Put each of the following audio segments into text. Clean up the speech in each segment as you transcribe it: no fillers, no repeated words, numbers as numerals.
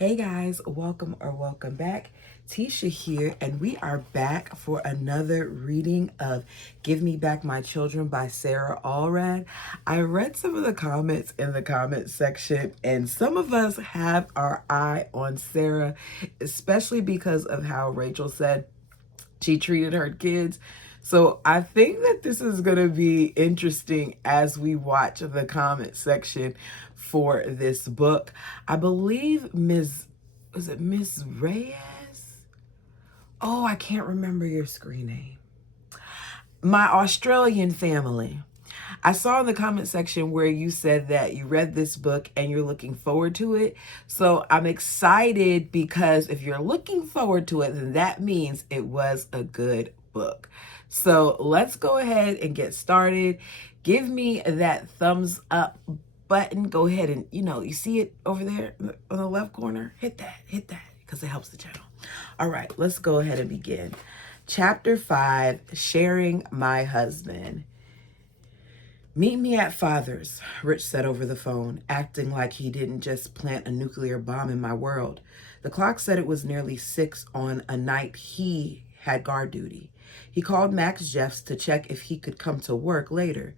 Hey guys, welcome or welcome back. Tisha here, and we are back for another reading of Give Me Back My Children by Sarah Allred. I read some of the comments in the comment section, and some of us have our eye on Sarah, especially because of how Rachel said she treated her kids. So I think that this is going to be interesting as we watch the comment section for this book. I believe was it Ms. Reyes? Oh, I can't remember your screen name. My Australian family. I saw in the comment section where you said that you read this book and you're looking forward to it. So I'm excited because if you're looking forward to it, then that means it was a good book. So let's go ahead and get started. Give me that thumbs up button. Go ahead and, you see it over there on the left corner? Hit that, because it helps the channel. All right, let's go ahead and begin. Chapter 5, Sharing My Husband. Meet me at Father's, Rich said over the phone, acting like he didn't just plant a nuclear bomb in my world. The clock said it was nearly 6 on a night he had guard duty. He called Max Jeffs to check if he could come to work later.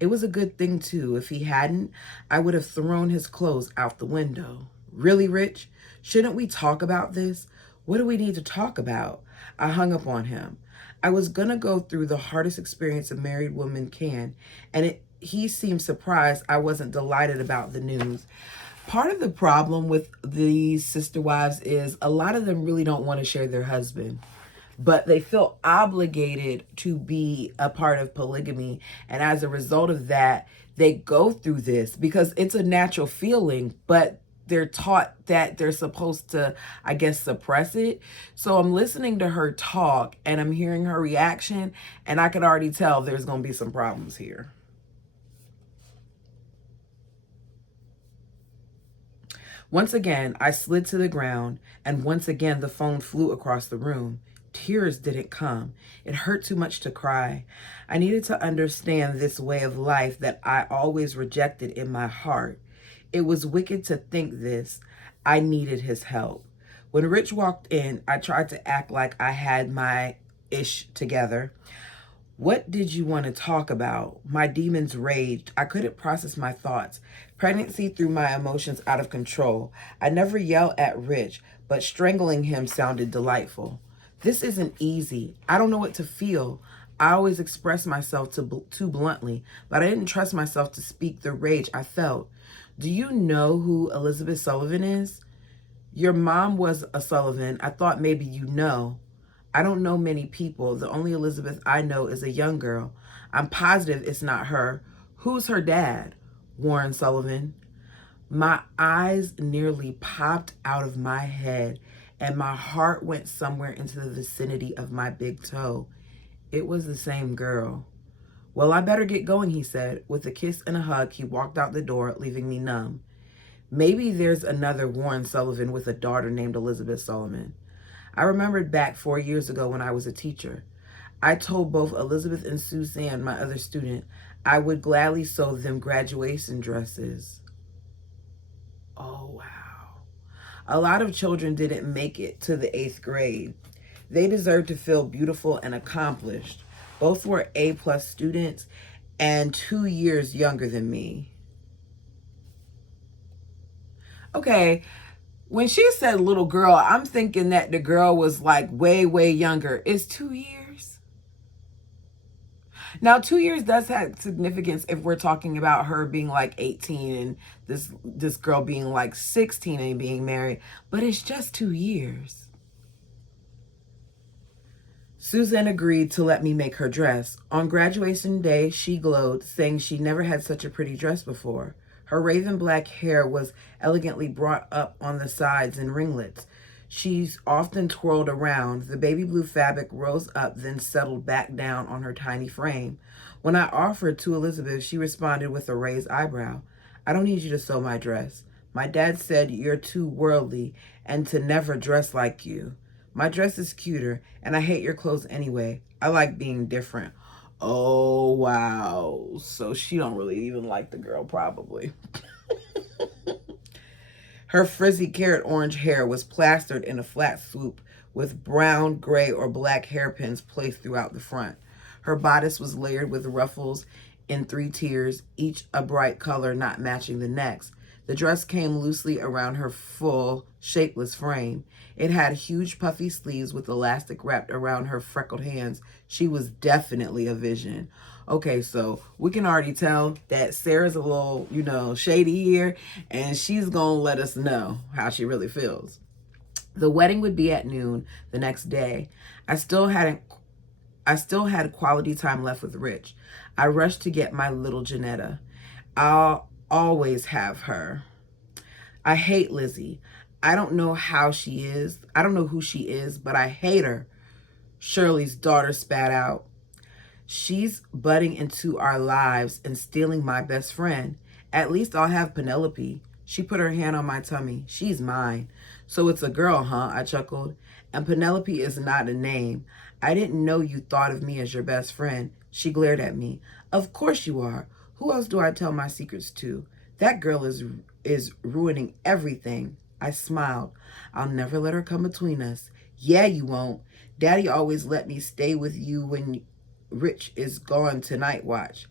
It was a good thing, too. If he hadn't, I would have thrown his clothes out the window. Really, Rich? Shouldn't we talk about this? What do we need to talk about? I hung up on him. I was going to go through the hardest experience a married woman can, and he seemed surprised I wasn't delighted about the news. Part of the problem with these sister wives is a lot of them really don't want to share their husband, but they feel obligated to be a part of polygamy. And as a result of that, they go through this because it's a natural feeling, but they're taught that they're supposed to, I guess, suppress it. So I'm listening to her talk and I'm hearing her reaction, and I could already tell there's going to be some problems here. Once again, I slid to the ground, and once again the phone flew across the room. Tears didn't come. It hurt too much to cry. I needed to understand this way of life that I always rejected in my heart. It was wicked to think this. I needed his help. When Rich walked in, I tried to act like I had my ish together. What did you want to talk about? My demons raged. I couldn't process my thoughts. Pregnancy threw my emotions out of control. I never yelled at Rich, but strangling him sounded delightful. This isn't easy. I don't know what to feel. I always express myself too bluntly, but I didn't trust myself to speak the rage I felt. Do you know who Elizabeth Sullivan is? Your mom was a Sullivan. I thought maybe you know. I don't know many people. The only Elizabeth I know is a young girl. I'm positive it's not her. Who's her dad? Warren Sullivan. My eyes nearly popped out of my head, and my heart went somewhere into the vicinity of my big toe. It was the same girl. Well, I better get going, he said. With a kiss and a hug, he walked out the door, leaving me numb. Maybe there's another Warren Sullivan with a daughter named Elizabeth Sullivan. I remembered back 4 years ago when I was a teacher. I told both Elizabeth and Suzanne, my other student, I would gladly sew them graduation dresses. Oh, wow. A lot of children didn't make it to the 8th grade. They deserve to feel beautiful and accomplished. Both were A-plus students and 2 years younger than me. Okay, when she said little girl, I'm thinking that the girl was like way, way younger. It's 2 years. Now, 2 years does have significance if we're talking about her being like 18 and this girl being like 16 and being married, but it's just 2 years. Suzanne agreed to let me make her dress. On graduation day, she glowed, saying she never had such a pretty dress before. Her raven black hair was elegantly brought up on the sides in ringlets. She's often twirled around. The baby blue fabric rose up, then settled back down on her tiny frame. When I offered to Elizabeth, she responded with a raised eyebrow. I don't need you to sew my dress. My dad said you're too worldly and to never dress like you. My dress is cuter, and I hate your clothes anyway. I like being different. Oh, wow. So she don't really even like the girl, probably. Her frizzy carrot orange hair was plastered in a flat swoop with brown, gray, or black hairpins placed throughout the front. Her bodice was layered with ruffles in 3 tiers, each a bright color not matching the next. The dress came loosely around her full, shapeless frame. It had huge puffy sleeves with elastic wrapped around her freckled hands. She was definitely a vision. Okay, so we can already tell that Sarah's a little, shady here, and she's going to let us know how she really feels. The wedding would be at noon the next day. I still had quality time left with Rich. I rushed to get my little Janetta. I'll always have her. I hate Lizzie. I don't know how she is. I don't know who she is, but I hate her. Shirley's daughter spat out. She's butting into our lives and stealing my best friend. At least I'll have Penelope. She put her hand on my tummy. She's mine. So it's a girl, huh? I chuckled. And Penelope is not a name. I didn't know you thought of me as your best friend. She glared at me. Of course you are. Who else do I tell my secrets to? That girl is ruining everything. I smiled. I'll never let her come between us. Yeah, you won't. Daddy always let me stay with you when Rich is gone to night watch.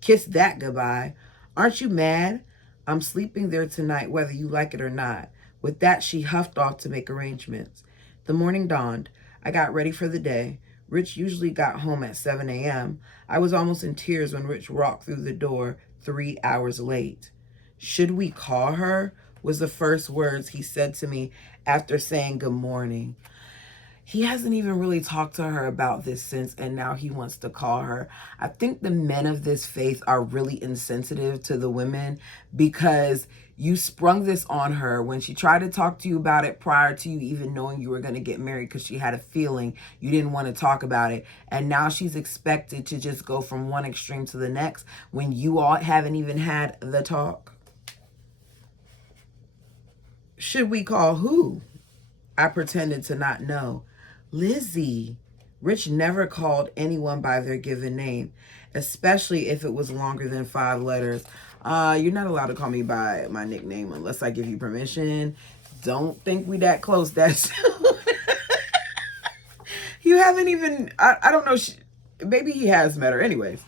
Kiss that goodbye. Aren't you mad? I'm sleeping there tonight whether you like it or not. With that, she huffed off to make arrangements. The morning dawned. I got ready for the day. Rich usually got home at 7 a.m. I was almost in tears when Rich walked through the door 3 hours late. Should we call her? Was the first words he said to me after saying good morning. He hasn't even really talked to her about this since, and now he wants to call her. I think the men of this faith are really insensitive to the women because you sprung this on her when she tried to talk to you about it prior to you even knowing you were going to get married because she had a feeling you didn't want to talk about it. And now she's expected to just go from one extreme to the next when you all haven't even had the talk. Should we call who? I pretended to not know. Lizzie. Rich never called anyone by their given name, especially if it was longer than 5 letters. You're not allowed to call me by my nickname unless I give you permission. Don't think we that close that soon. You haven't even, I don't know, maybe he has met her. Anyways,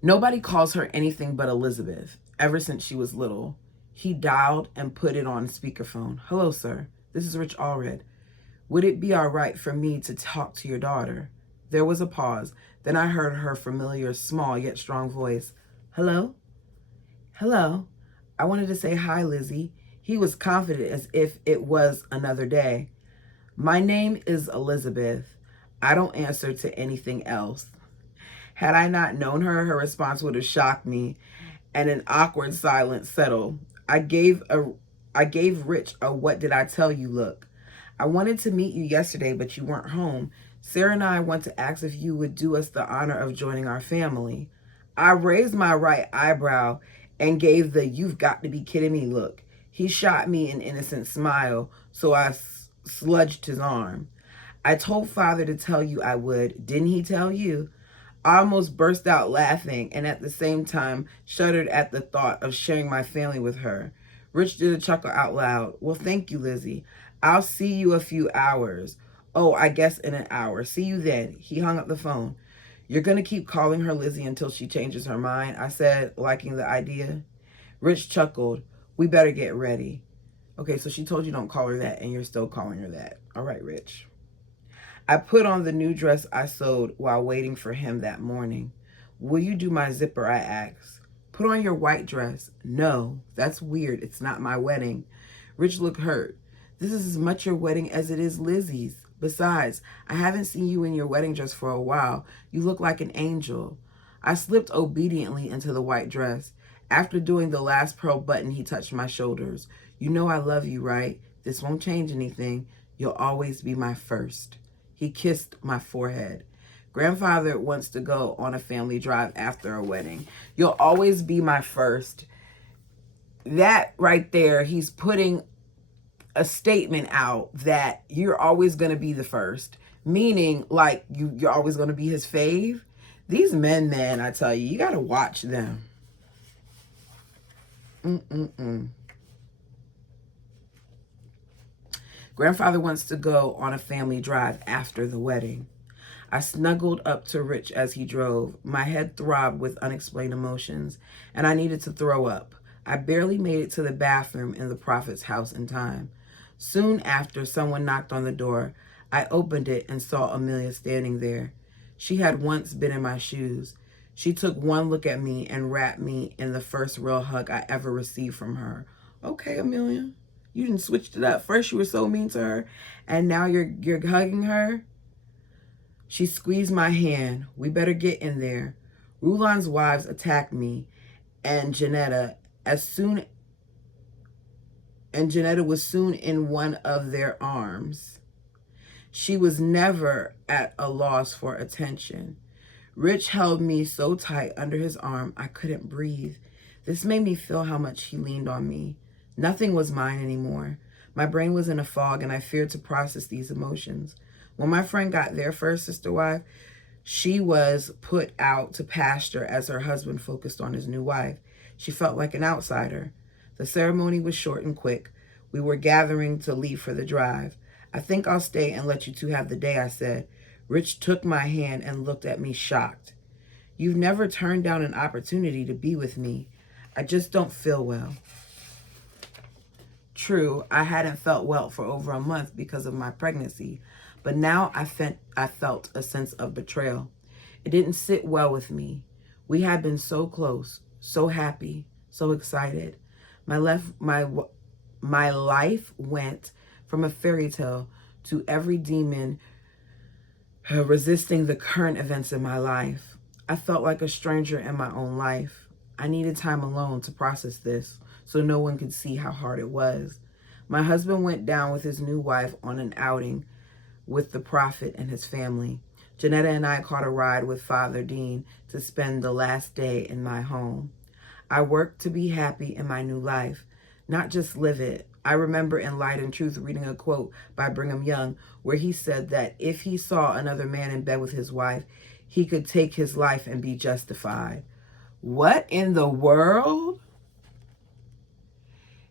nobody calls her anything but Elizabeth ever since she was little. He dialed and put it on speakerphone. Hello, sir. This is Rich Allred. Would it be all right for me to talk to your daughter? There was a pause. Then I heard her familiar, small yet strong voice. Hello? Hello? I wanted to say hi, Lizzie. He was confident as if it was another day. My name is Elizabeth. I don't answer to anything else. Had I not known her, her response would have shocked me, and an awkward silence settled. I gave Rich a what did I tell you look. I wanted to meet you yesterday, but you weren't home. Sarah and I want to ask if you would do us the honor of joining our family. I raised my right eyebrow and gave the you've got to be kidding me look. He shot me an innocent smile, so I sludged his arm. I told Father to tell you I would. Didn't he tell you? I almost burst out laughing and at the same time shuddered at the thought of sharing my family with her. Rich did a chuckle out loud. Well, thank you, Lizzie. I'll see you a few hours. Oh, I guess in an hour. See you then. He hung up the phone. You're going to keep calling her Lizzie until she changes her mind, I said, liking the idea. Rich chuckled. We better get ready. Okay, so she told you don't call her that, and you're still calling her that. All right, Rich. I put on the new dress I sewed while waiting for him that morning. Will you do my zipper, I asked. Put on your white dress. No, that's weird. It's not my wedding. Rich looked hurt. This is as much your wedding as it is Lizzie's. Besides, I haven't seen you in your wedding dress for a while. You look like an angel. I slipped obediently into the white dress. After doing the last pearl button, he touched my shoulders. You know I love you, right? This won't change anything. You'll always be my first. He kissed my forehead. Grandfather wants to go on a family drive after a wedding. You'll always be my first. That right there, he's putting a statement out that you're always going to be the first, meaning like you're always going to be his fave. These men, man, I tell you, you got to watch them. Grandfather wants to go on a family drive after the wedding. I snuggled up to Rich as he drove. My head throbbed with unexplained emotions, and I needed to throw up. I barely made it to the bathroom in the prophet's house in time. Soon after, someone knocked on the door. I opened it and saw Amelia standing there. She had once been in my shoes. She took one look at me and wrapped me in the first real hug I ever received from her. Okay, Amelia, you done switched it up. First you were so mean to her, and now you're hugging her. She squeezed my hand. We better get in there. Rulon's wives attacked me and Janetta and Janetta was soon in one of their arms. She was never at a loss for attention. Rich held me so tight under his arm I couldn't breathe. This made me feel how much he leaned on me. Nothing was mine anymore. My brain was in a fog and I feared to process these emotions. When my friend got there first, sister wife, she was put out to pasture as her husband focused on his new wife. She felt like an outsider. The ceremony was short and quick. We were gathering to leave for the drive. I think I'll stay and let you two have the day, I said. Rich took my hand and looked at me shocked. You've never turned down an opportunity to be with me. I just don't feel well. True, I hadn't felt well for over a month because of my pregnancy, but now I felt a sense of betrayal. It didn't sit well with me. We had been so close, so happy, so excited. My life went from a fairy tale to every demon resisting the current events in my life. I felt like a stranger in my own life. I needed time alone to process this so no one could see how hard it was. My husband went down with his new wife on an outing with the prophet and his family. Janetta and I caught a ride with Father Dean to spend the last day in my home. I worked to be happy in my new life, not just live it. I remember in Light and Truth reading a quote by Brigham Young where he said that if he saw another man in bed with his wife, he could take his life and be justified. What in the world?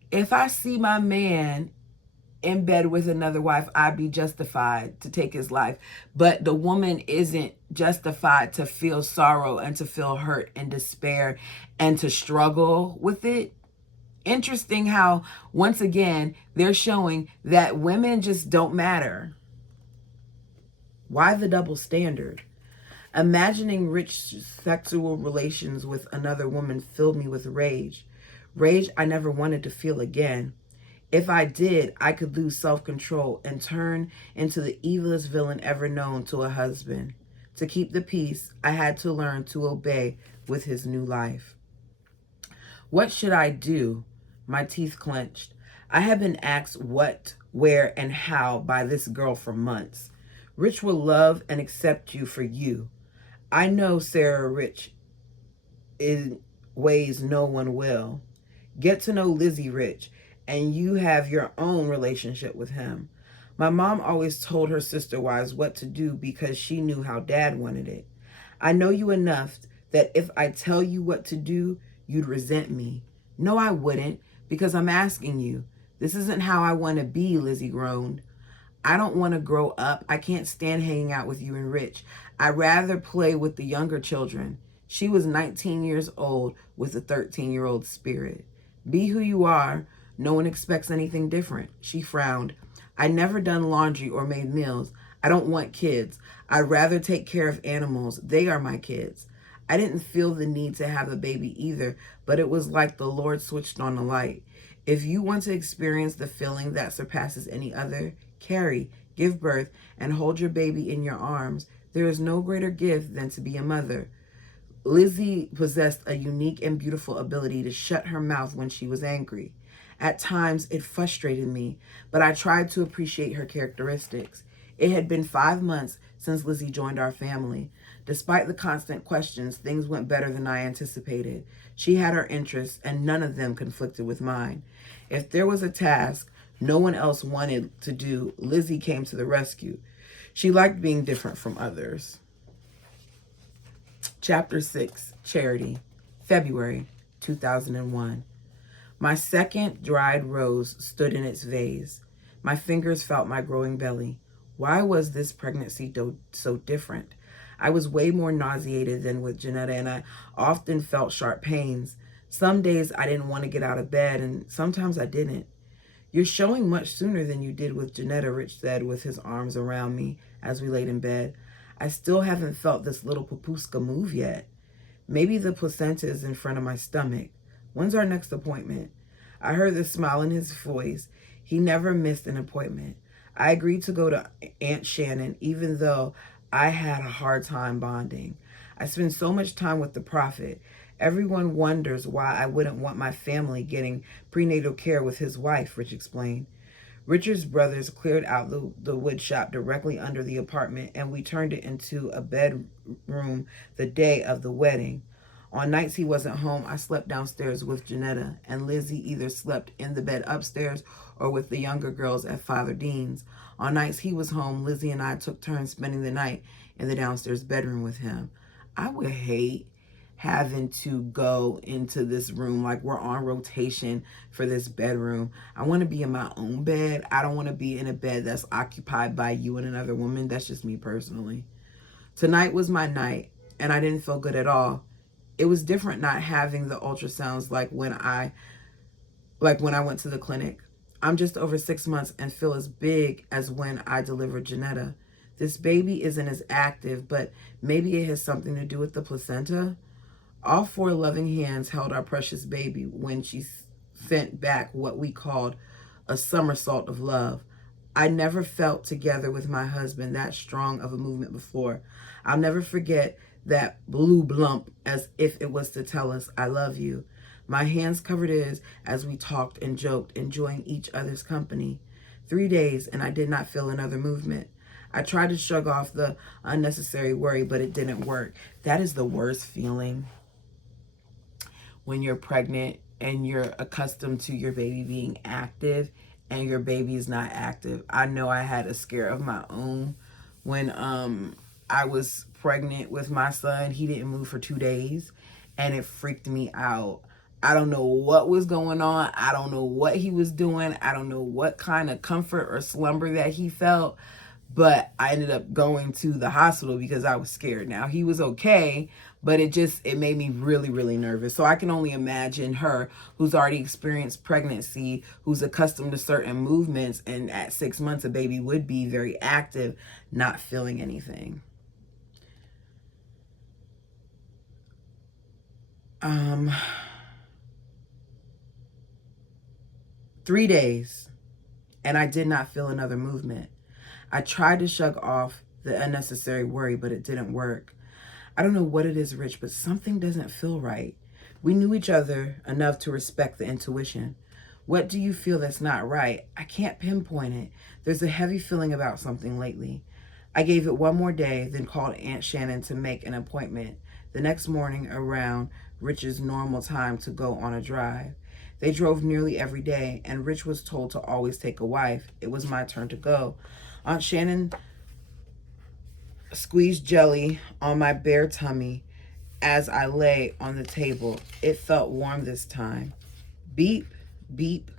If I see my man in bed with another wife, I'd be justified to take his life. But the woman isn't justified to feel sorrow and to feel hurt and despair and to struggle with it. Interesting how, once again, they're showing that women just don't matter. Why the double standard? Imagining Rich's sexual relations with another woman filled me with rage. Rage I never wanted to feel again. If I did, I could lose self-control and turn into the evilest villain ever known to a husband. To keep the peace, I had to learn to obey with his new life. What should I do? My teeth clenched. I had been asked what, where, and how by this girl for months. Rich will love and accept you for you. I know Sarah Rich in ways no one will. Get to know Lizzie Rich, and you have your own relationship with him. My mom always told her sister wives what to do because she knew how Dad wanted it. I know you enough that if I tell you what to do, you'd resent me. No, I wouldn't, because I'm asking you. This isn't how I want to be, Lizzie groaned. I don't want to grow up. I can't stand hanging out with you and Rich. I'd rather play with the younger children. She was 19 years old with a 13-year-old spirit. Be who you are. No one expects anything different. She frowned. I never done laundry or made meals. I don't want kids. I'd rather take care of animals. They are my kids. I didn't feel the need to have a baby either, but it was like the Lord switched on the light. If you want to experience the feeling that surpasses any other, carry, give birth, and hold your baby in your arms. There is no greater gift than to be a mother. Lizzie possessed a unique and beautiful ability to shut her mouth when she was angry. At times, it frustrated me, but I tried to appreciate her characteristics. It had been 5 months since Lizzie joined our family. Despite the constant questions, things went better than I anticipated. She had her interests, and none of them conflicted with mine. If there was a task no one else wanted to do, Lizzie came to the rescue. She liked being different from others. Chapter 6, Charity, February 2001. My second dried rose stood in its vase. My fingers felt my growing belly. Why was this pregnancy so different? I was way more nauseated than with Janetta, and I often felt sharp pains. Some days I didn't want to get out of bed, and sometimes I didn't. You're showing much sooner than you did with Janetta, Rich said with his arms around me as we laid in bed. I still haven't felt this little papuska move yet. Maybe the placenta is in front of my stomach. When's our next appointment? I heard the smile in his voice. He never missed an appointment. I agreed to go to Aunt Shannon, even though I had a hard time bonding. I spend so much time with the prophet. Everyone wonders why I wouldn't want my family getting prenatal care with his wife, Rich explained. Richard's brothers cleared out the wood shop directly under the apartment, and we turned it into a bedroom the day of the wedding. On nights he wasn't home, I slept downstairs with Janetta, and Lizzie either slept in the bed upstairs or with the younger girls at Father Dean's. On nights he was home, Lizzie and I took turns spending the night in the downstairs bedroom with him. I would hate having to go into this room like we're on rotation for this bedroom. I want to be in my own bed. I don't want to be in a bed that's occupied by you and another woman. That's just me personally. Tonight was my night, and I didn't feel good at all. It was different not having the ultrasounds like when I went to the clinic. I'm just over 6 months and feel as big as when I delivered Janetta. This baby isn't as active, but maybe it has something to do with the placenta. All 4 loving hands held our precious baby when she sent back what we called a somersault of love. I never felt together with my husband that strong of a movement before. I'll never forget that blue blump as if it was to tell us, I love you. My hands covered his as we talked and joked, enjoying each other's company. 3 days, and I did not feel another movement. I tried to shrug off the unnecessary worry, but it didn't work. That is the worst feeling when you're pregnant and you're accustomed to your baby being active and your baby is not active. I know I had a scare of my own when I was pregnant with my son. He didn't move for 2 days and it freaked me out. I don't know what was going on. I don't know what he was doing. I don't know what kind of comfort or slumber that he felt, but I ended up going to the hospital because I was scared. Now, he was okay, but it made me really, really nervous. So I can only imagine her, who's already experienced pregnancy, who's accustomed to certain movements, and at 6 months, a baby would be very active, not feeling anything. 3 days, and I did not feel another movement. I tried to shrug off the unnecessary worry, but it didn't work. I don't know what it is, Rich, but something doesn't feel right. We knew each other enough to respect the intuition. What do you feel that's not right? I can't pinpoint it. There's a heavy feeling about something lately. I gave it one more day, then called Aunt Shannon to make an appointment the next morning around Rich's normal time to go on a drive. They drove nearly every day, and Rich was told to always take a wife. It was my turn to go. Aunt Shannon squeezed jelly on my bare tummy as I lay on the table. It felt warm this time. Beep, beep,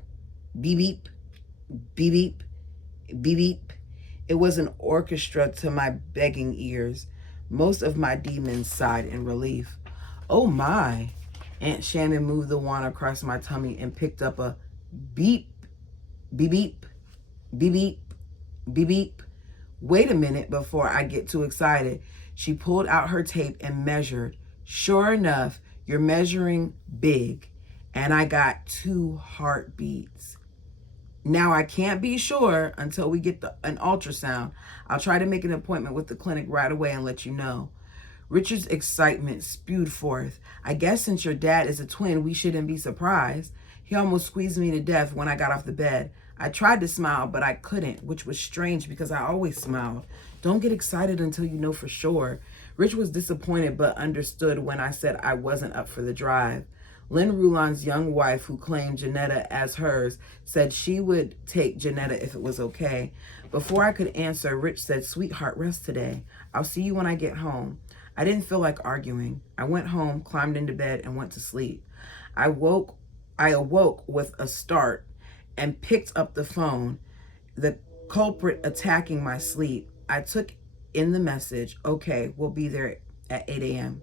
beep, beep, beep, beep, beep, beep. It was an orchestra to my begging ears. Most of my demons sighed in relief. Oh my. Aunt Shannon moved the wand across my tummy and picked up a beep, beep, beep, beep, beep, beep, beep. Wait a minute before I get too excited. She pulled out her tape and measured. Sure enough, you're measuring big. And I got 2 heartbeats. Now I can't be sure until we get an ultrasound. I'll try to make an appointment with the clinic right away and let you know. Richard's excitement spewed forth. I guess since your dad is a twin, we shouldn't be surprised. He almost squeezed me to death when I got off the bed. I tried to smile, but I couldn't, which was strange because I always smiled. Don't get excited until you know for sure. Rich was disappointed but understood when I said I wasn't up for the drive. Lynn Rulon's young wife, who claimed Janetta as hers, said she would take Janetta if it was okay. Before I could answer, Rich said, "Sweetheart, rest today. I'll see you when I get home." I didn't feel like arguing. I went home, climbed into bed, and went to sleep. I awoke with a start and picked up the phone. the culprit attacking my sleep. I took in the message, okay, we'll be there at 8 a.m.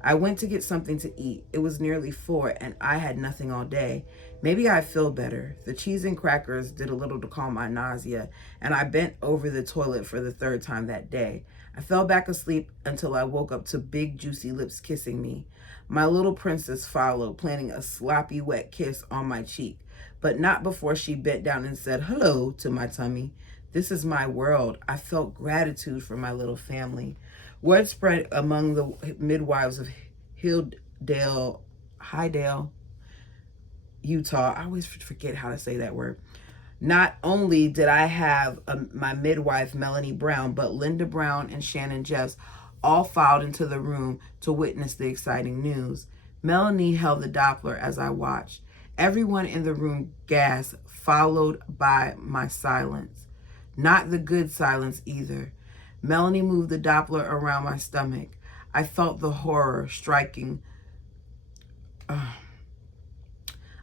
I went to get something to eat. It was nearly 4 and I had nothing all day. Maybe I'd feel better. The cheese and crackers did a little to calm my nausea, and I bent over the toilet for the 3rd time that day. I fell back asleep until I woke up to big juicy lips kissing me. My little princess followed, planting a sloppy wet kiss on my cheek, but not before she bent down and said hello to my tummy. This is my world. I felt gratitude for my little family. Word spread among the midwives of Hydale, Utah. I always forget how to say that word. Not only did I have my midwife, Melanie Brown, but Linda Brown and Shannon Jeffs all filed into the room to witness the exciting news. Melanie held the Doppler as I watched. Everyone in the room gasped, followed by my silence. Not the good silence either. Melanie moved the Doppler around my stomach. I felt the horror striking.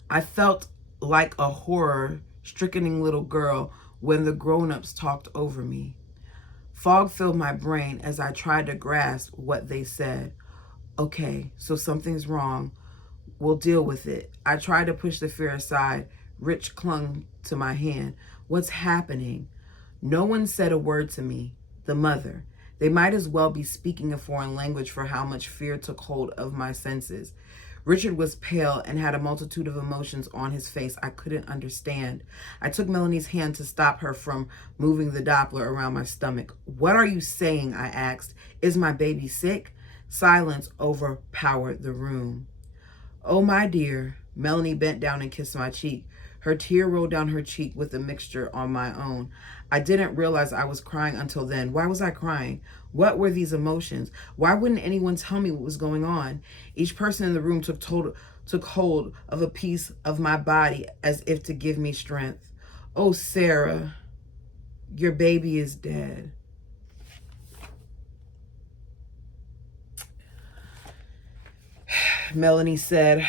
I felt like a horror-stricken little girl when the grown-ups talked over me. Fog filled my brain as I tried to grasp what they said. Okay, so something's wrong. We'll deal with it. I tried to push the fear aside. Rich clung to my hand. What's happening? No one said a word to me. The mother. They might as well be speaking a foreign language for how much fear took hold of my senses. Richard was pale and had a multitude of emotions on his face I couldn't understand. I took Melanie's hand to stop her from moving the Doppler around my stomach. What are you saying? I asked. Is my baby sick? Silence overpowered the room. Oh, my dear. Melanie bent down and kissed my cheek. Her tear rolled down her cheek with a mixture on my own. I didn't realize I was crying until then. Why was I crying? What were these emotions? Why wouldn't anyone tell me what was going on? Each person in the room took hold of a piece of my body as if to give me strength. Oh, Sarah, your baby is dead. Melanie said.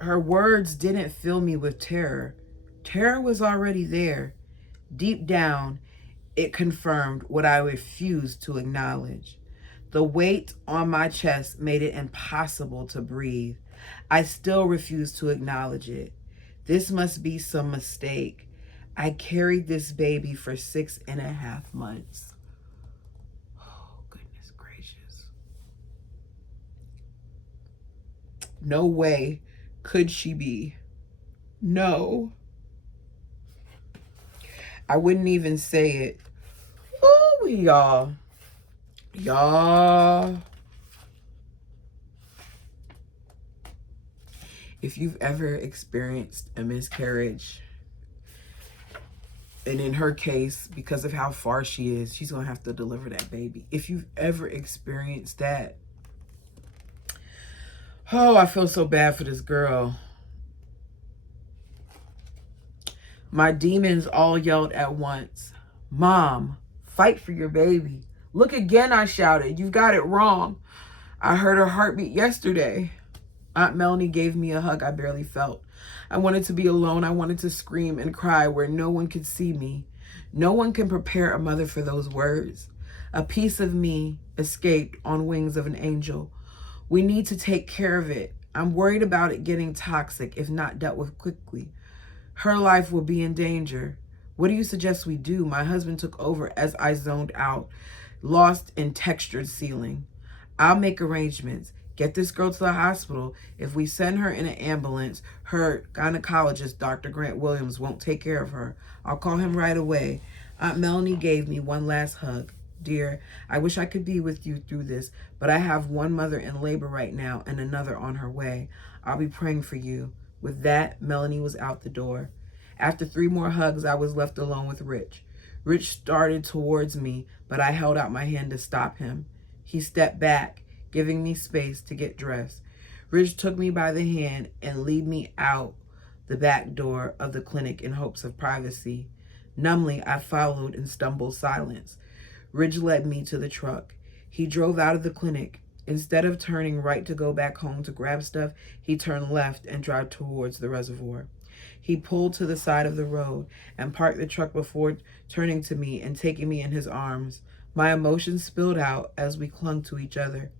Her words didn't fill me with terror. Terror was already there. Deep down, it confirmed what I refused to acknowledge. The weight on my chest made it impossible to breathe. I still refused to acknowledge it. This must be some mistake. I carried this baby for 6.5 months. Oh, goodness gracious. No way could she be? No. I wouldn't even say it. Oh, y'all. If you've ever experienced a miscarriage, and in her case, because of how far she is, she's going to have to deliver that baby. If you've ever experienced that, oh, I feel so bad for this girl. My demons all yelled at once. Mom, fight for your baby. Look again, I shouted. You've got it wrong. I heard her heartbeat yesterday. Aunt Melanie gave me a hug I barely felt. I wanted to be alone. I wanted to scream and cry where no one could see me. No one can prepare a mother for those words. A piece of me escaped on wings of an angel. We need to take care of it. I'm worried about it getting toxic if not dealt with quickly. Her life will be in danger. What do you suggest we do? My husband took over as I zoned out, lost in textured ceiling. I'll make arrangements. Get this girl to the hospital. If we send her in an ambulance, her gynecologist, Dr. Grant Williams, won't take care of her. I'll call him right away. Aunt Melanie gave me one last hug. Dear, I wish I could be with you through this, but I have one mother in labor right now and another on her way. I'll be praying for you. With that, Melanie was out the door. After 3 more hugs, I was left alone with Rich. Rich started towards me, but I held out my hand to stop him. He stepped back, giving me space to get dressed. Rich took me by the hand and led me out the back door of the clinic in hopes of privacy. Numbly, I followed in stumbled silence. Rich led me to the truck. He drove out of the clinic. Instead of turning right to go back home to grab stuff, he turned left and drove towards the reservoir. He pulled to the side of the road and parked the truck before turning to me and taking me in his arms. My emotions spilled out as we clung to each other.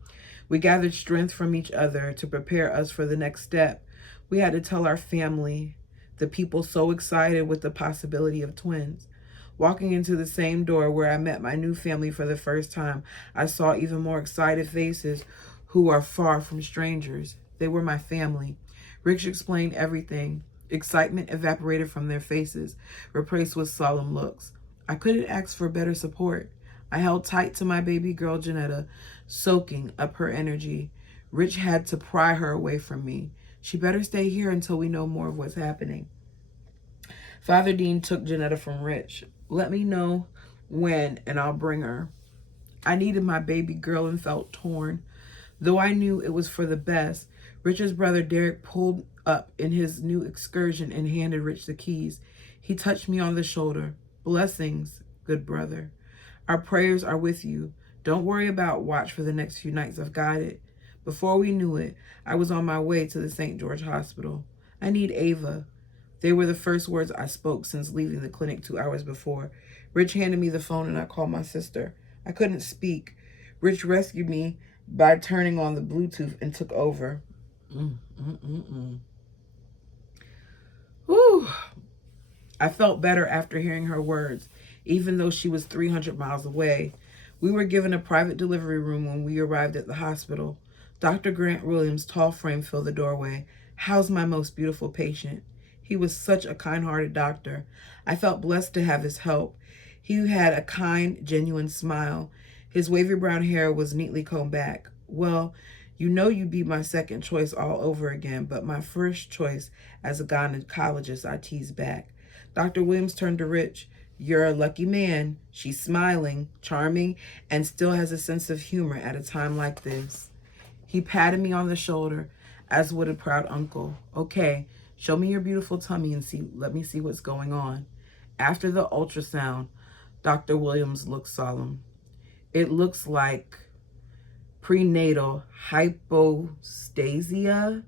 We gathered strength from each other to prepare us for the next step. We had to tell our family, the people so excited with the possibility of twins. Walking into the same door where I met my new family for the first time, I saw even more excited faces who are far from strangers. They were my family. Rich explained everything. Excitement evaporated from their faces, replaced with solemn looks. I couldn't ask for better support. I held tight to my baby girl, Janetta, soaking up her energy. Rich had to pry her away from me. She better stay here until we know more of what's happening. Father Dean took Janetta from Rich. Let me know when and I'll bring her. I needed my baby girl and felt torn. Though I knew it was for the best, Rich's brother Derek pulled up in his new excursion and handed Rich the keys. He touched me on the shoulder. Blessings, good brother. Our prayers are with you. Don't worry about watch for the next few nights. I've got it. Before we knew it, I was on my way to the St. George Hospital. I need Ava. They were the first words I spoke since leaving the clinic 2 hours before. Rich handed me the phone and I called my sister. I couldn't speak. Rich rescued me by turning on the Bluetooth and took over. Whew. I felt better after hearing her words, even though she was 300 miles away. We were given a private delivery room when we arrived at the hospital. Dr. Grant Williams' tall frame filled the doorway. How's my most beautiful patient? He was such a kind-hearted doctor. I felt blessed to have his help. He had a kind, genuine smile. His wavy brown hair was neatly combed back. Well, you know you'd be my second choice all over again, but my first choice as a gynecologist, I teased back. Dr. Williams turned to Rich. You're a lucky man. She's smiling, charming, and still has a sense of humor at a time like this. He patted me on the shoulder, as would a proud uncle. Okay, show me your beautiful tummy and let me see what's going on. After the ultrasound, Dr. Williams looked solemn. It looks like prenatal hypostasia.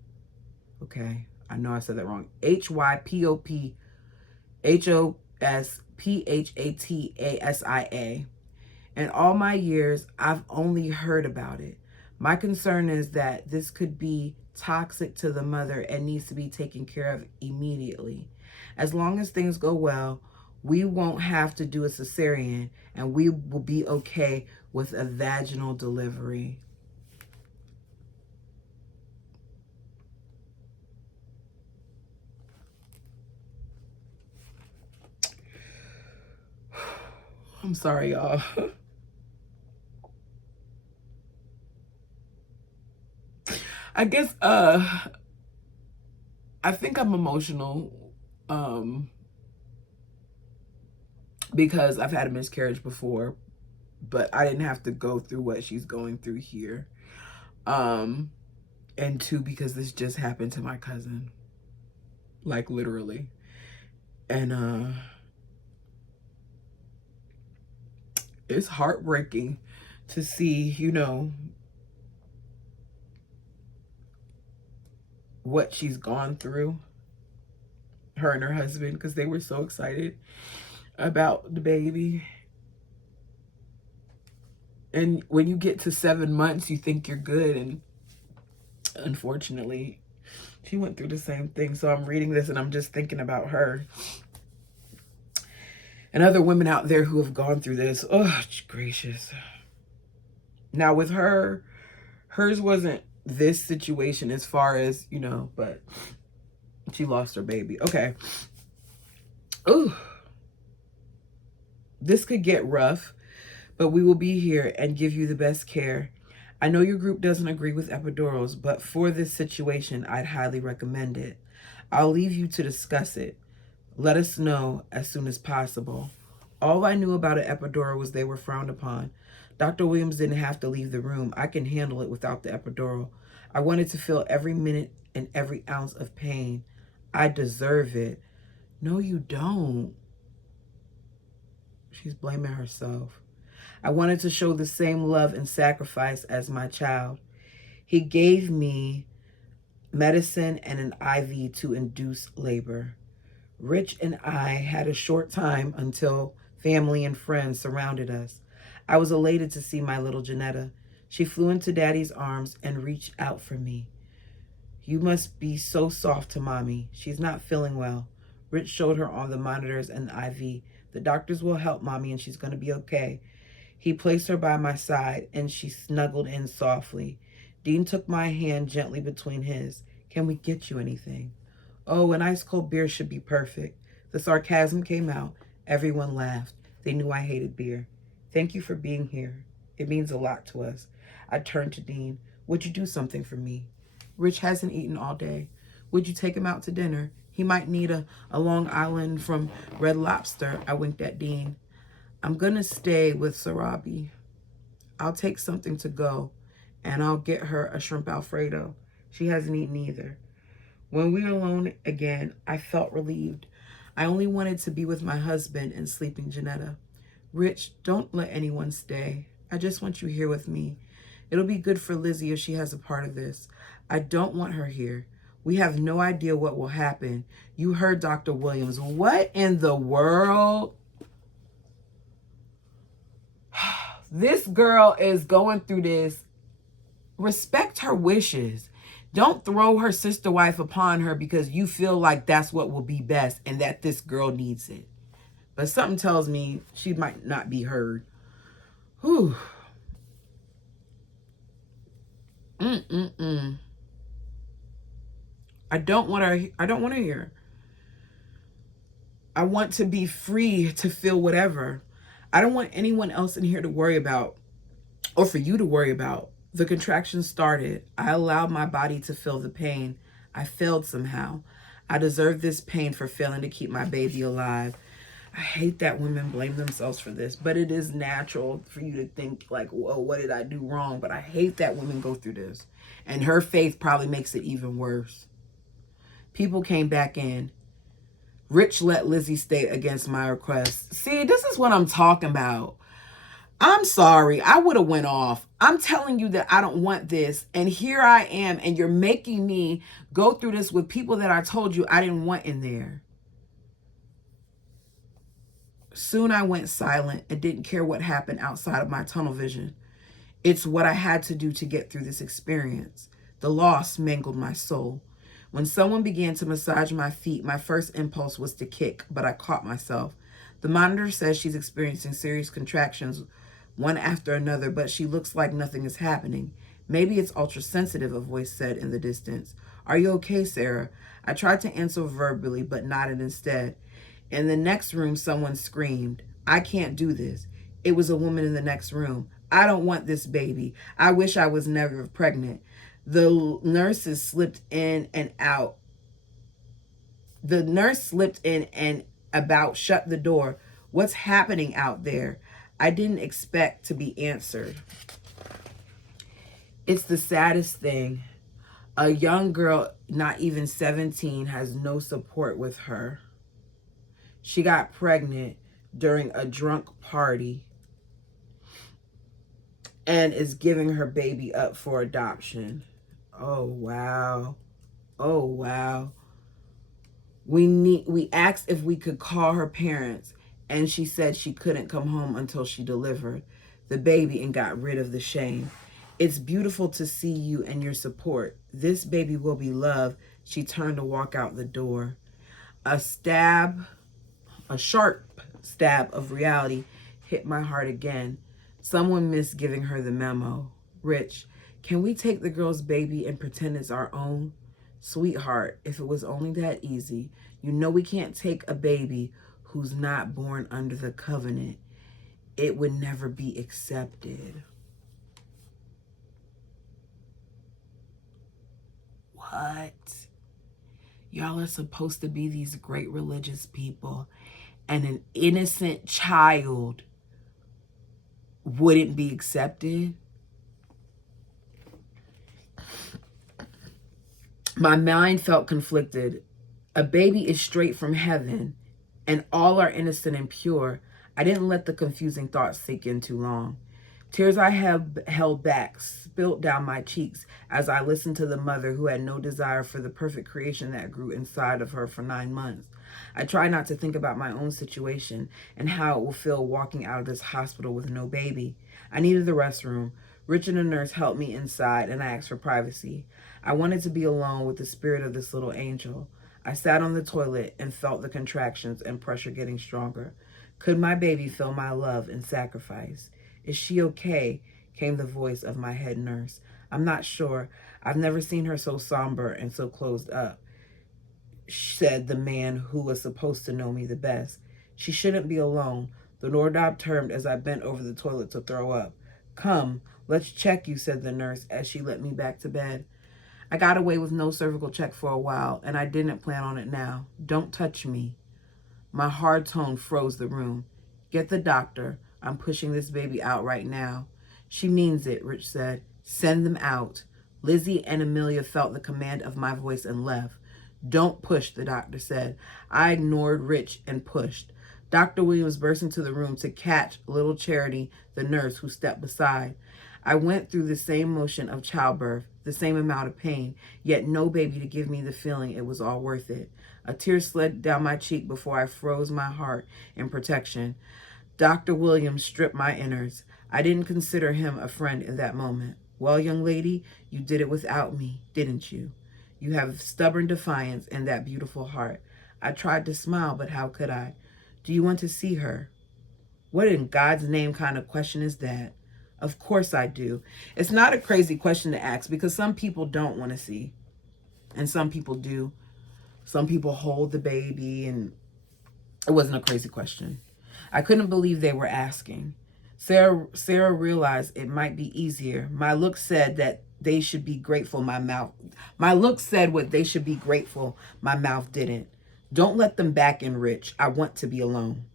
Okay, I know I said that wrong. HYPOPHOSPHATASIA. In all my years, I've only heard about it. My concern is that this could be toxic to the mother and needs to be taken care of immediately. As long as things go well, we won't have to do a cesarean and we will be okay with a vaginal delivery. I'm sorry, y'all. I guess I think I'm emotional because I've had a miscarriage before, but I didn't have to go through what she's going through here. And two, because this just happened to my cousin, like literally. And it's heartbreaking to see, you know, what she's gone through, her and her husband, because they were so excited about the baby. And when you get to 7 months, you think you're good, and unfortunately she went through the same thing. So I'm reading this and I'm just thinking about her and other women out there who have gone through this. Oh, gracious. Now with her, hers wasn't this situation as far as, you know, but she lost her baby. Okay. Oh, this could get rough, but we will be here and give you the best care. I know your group doesn't agree with epidurals, but for this situation, I'd highly recommend it. I'll leave you to discuss it. Let us know as soon as possible. All I knew about an epidural was they were frowned upon. Dr. Williams didn't have to leave the room. I can handle it without the epidural. I wanted to feel every minute and every ounce of pain. I deserve it. No, you don't. She's blaming herself. I wanted to show the same love and sacrifice as my child. He gave me medicine, and an IV to induce labor. Rich and I had a short time until family and friends surrounded us. I was elated to see my little Janetta. She flew into Daddy's arms and reached out for me. You must be so soft to Mommy. She's not feeling well. Rich showed her on the monitors and the IV. The doctors will help Mommy and she's going to be okay. He placed her by my side and she snuggled in softly. Dean took my hand gently between his. Can we get you anything? Oh, an ice cold beer should be perfect. The sarcasm came out. Everyone laughed. They knew I hated beer. Thank you for being here. It means a lot to us. I turned to Dean. Would you do something for me? Rich hasn't eaten all day. Would you take him out to dinner? He might need a Long Island from Red Lobster. I winked at Dean. I'm going to stay with Sarabi. I'll take something to go, and I'll get her a shrimp Alfredo. She hasn't eaten either. When we were alone again, I felt relieved. I only wanted to be with my husband and sleeping Janetta. Rich, don't let anyone stay. I just want you here with me. It'll be good for Lizzie if she has a part of this. I don't want her here. We have no idea what will happen. You heard Dr. Williams. What in the world? This girl is going through this. Respect her wishes. Don't throw her sister wife upon her because you feel like that's what will be best and that this girl needs it. But something tells me she might not be heard. Whew. I don't want to hear. I want to be free to feel whatever. I don't want anyone else in here to worry about or for you to worry about. The contractions started. I allowed my body to feel the pain. I failed somehow. I deserve this pain for failing to keep my baby alive. I hate that women blame themselves for this, but it is natural for you to think like, whoa, what did I do wrong? But I hate that women go through this. And her faith probably makes it even worse. People came back in. Rich let Lizzie stay against my request. See, this is what I'm talking about. I'm sorry. I would have went off. I'm telling you that I don't want this. And here I am. And you're making me go through this with people that I told you I didn't want in there. Soon I went silent and didn't care what happened outside of my tunnel vision. It's what I had to do to get through this experience. The loss mangled my soul. When someone began to massage my feet, my first impulse was to kick, but I caught myself. The monitor says she's experiencing serious contractions, one after another, but she looks like nothing is happening. Maybe it's ultra-sensitive, a voice said in the distance. Are you okay, Sarah? I tried to answer verbally, but nodded instead. In the next room, someone screamed, I can't do this. It was a woman in the next room. I don't want this baby. I wish I was never pregnant. The nurses slipped in and out. The nurse slipped in and about, shut the door. What's happening out there? I didn't expect to be answered. It's the saddest thing. A young girl, not even 17, has no support with her. She got pregnant during a drunk party and is giving her baby up for adoption. Oh, wow. Oh, wow. We asked if we could call her parents, and she said she couldn't come home until she delivered the baby and got rid of the shame. It's beautiful to see you and your support. This baby will be loved. She turned to walk out the door. A sharp stab of reality hit my heart again. Someone missed giving her the memo. Rich, can we take the girl's baby and pretend it's our own? Sweetheart, if it was only that easy. You know we can't take a baby who's not born under the covenant. It would never be accepted. What? Y'all are supposed to be these great religious people, and an innocent child wouldn't be accepted? My mind felt conflicted. A baby is straight from heaven, and all are innocent and pure. I didn't let the confusing thoughts sink in too long. Tears I held back spilt down my cheeks as I listened to the mother who had no desire for the perfect creation that grew inside of her for 9 months. I tried not to think about my own situation and how it will feel walking out of this hospital with no baby. I needed the restroom. Richard and the nurse helped me inside, and I asked for privacy. I wanted to be alone with the spirit of this little angel. I sat on the toilet and felt the contractions and pressure getting stronger. Could my baby feel my love and sacrifice? Is she okay? Came the voice of my head nurse. I'm not sure. I've never seen her so somber and so closed up, said the man who was supposed to know me the best. She shouldn't be alone. The doorknob turned as I bent over the toilet to throw up. Come, let's check you, said the nurse as she let me back to bed. I got away with no cervical check for a while, and I didn't plan on it now. Don't touch me. My hard tone froze the room. Get the doctor. I'm pushing this baby out right now. She means it, Rich said. Send them out. Lizzie and Amelia felt the command of my voice and left. Don't push, the doctor said. I ignored Rich and pushed. Dr. Williams burst into the room to catch little Charity, the nurse, who stepped beside. I went through the same motion of childbirth, the same amount of pain, yet no baby to give me the feeling it was all worth it. A tear slid down my cheek before I froze my heart in protection. Dr. Williams stripped my innards. I didn't consider him a friend in that moment. Well, young lady, you did it without me, didn't you? You have stubborn defiance in that beautiful heart. I tried to smile, but how could I? Do you want to see her? What in God's name kind of question is that? Of course I do. It's not a crazy question to ask because some people don't want to see, and some people do. Some people hold the baby, and it wasn't a crazy question. I couldn't believe they were asking. Sarah realized it might be easier. My look said that they should be grateful. My look said what they should be grateful. My mouth didn't. Don't let them back in, Rich. I want to be alone.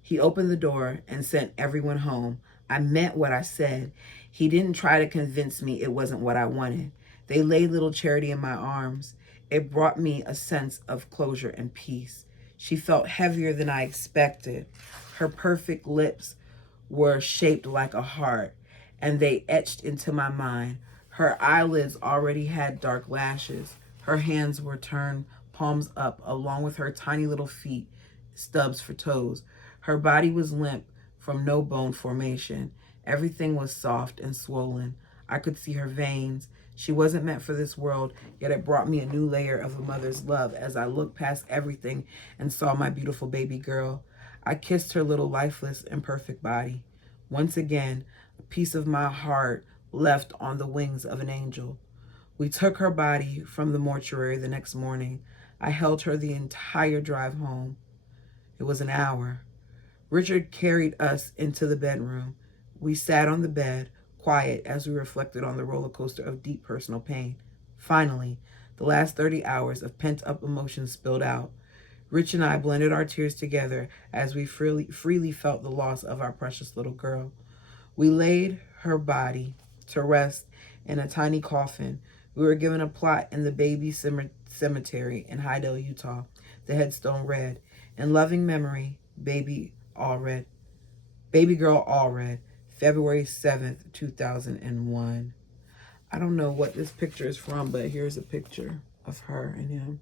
He opened the door and sent everyone home. I meant what I said. He didn't try to convince me it wasn't what I wanted. They laid little Charity in my arms. It brought me a sense of closure and peace. She felt heavier than I expected. Her perfect lips were shaped like a heart, and they etched into my mind. Her eyelids already had dark lashes. Her hands were turned palms up, along with her tiny little feet, stubs for toes. Her body was limp from no bone formation. Everything was soft and swollen. I could see her veins. She wasn't meant for this world, yet it brought me a new layer of a mother's love as I looked past everything and saw my beautiful baby girl. I kissed her little lifeless and perfect body. Once again, a piece of my heart left on the wings of an angel. We took her body from the mortuary the next morning. I held her the entire drive home. It was an hour. Richard carried us into the bedroom. We sat on the bed, quiet as we reflected on the roller coaster of deep personal pain. Finally, the last 30 hours of pent-up emotions spilled out. Rich and I blended our tears together as we freely felt the loss of our precious little girl. We laid her body to rest in a tiny coffin. We were given a plot in the baby cemetery in Hydale, Utah. The headstone read, "In loving memory, baby girl Allred, February 7th, 2001. I don't know what this picture is from, but here's a picture of her and him.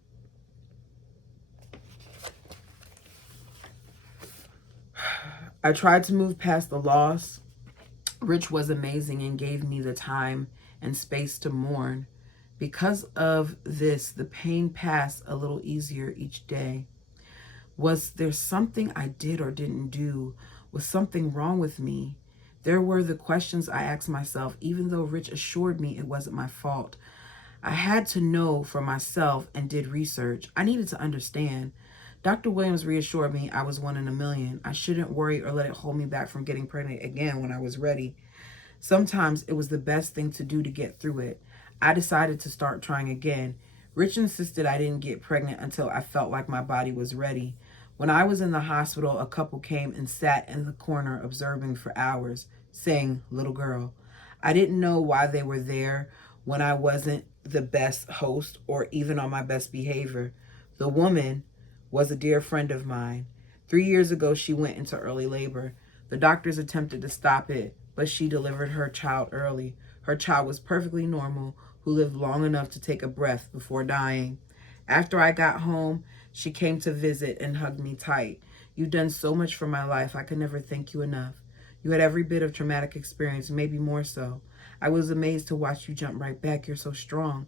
I tried to move past the loss. Rich was amazing and gave me the time and space to mourn. Because of this, the pain passed a little easier each day. Was there something I did or didn't do? Was something wrong with me? There were the questions I asked myself, even though Rich assured me it wasn't my fault. I had to know for myself and did research. I needed to understand. Dr. Williams reassured me I was 1 in a million. I shouldn't worry or let it hold me back from getting pregnant again when I was ready. Sometimes it was the best thing to do to get through it. I decided to start trying again. Rich insisted I didn't get pregnant until I felt like my body was ready. When I was in the hospital, a couple came and sat in the corner observing for hours, saying, "Little girl." I didn't know why they were there when I wasn't the best host or even on my best behavior. The woman was a dear friend of mine. 3 years ago, she went into early labor. The doctors attempted to stop it, but she delivered her child early. Her child was perfectly normal, who lived long enough to take a breath before dying. After I got home, she came to visit and hugged me tight. You've done so much for my life. I could never thank you enough. You had every bit of traumatic experience, maybe more so. I was amazed to watch you jump right back. You're so strong.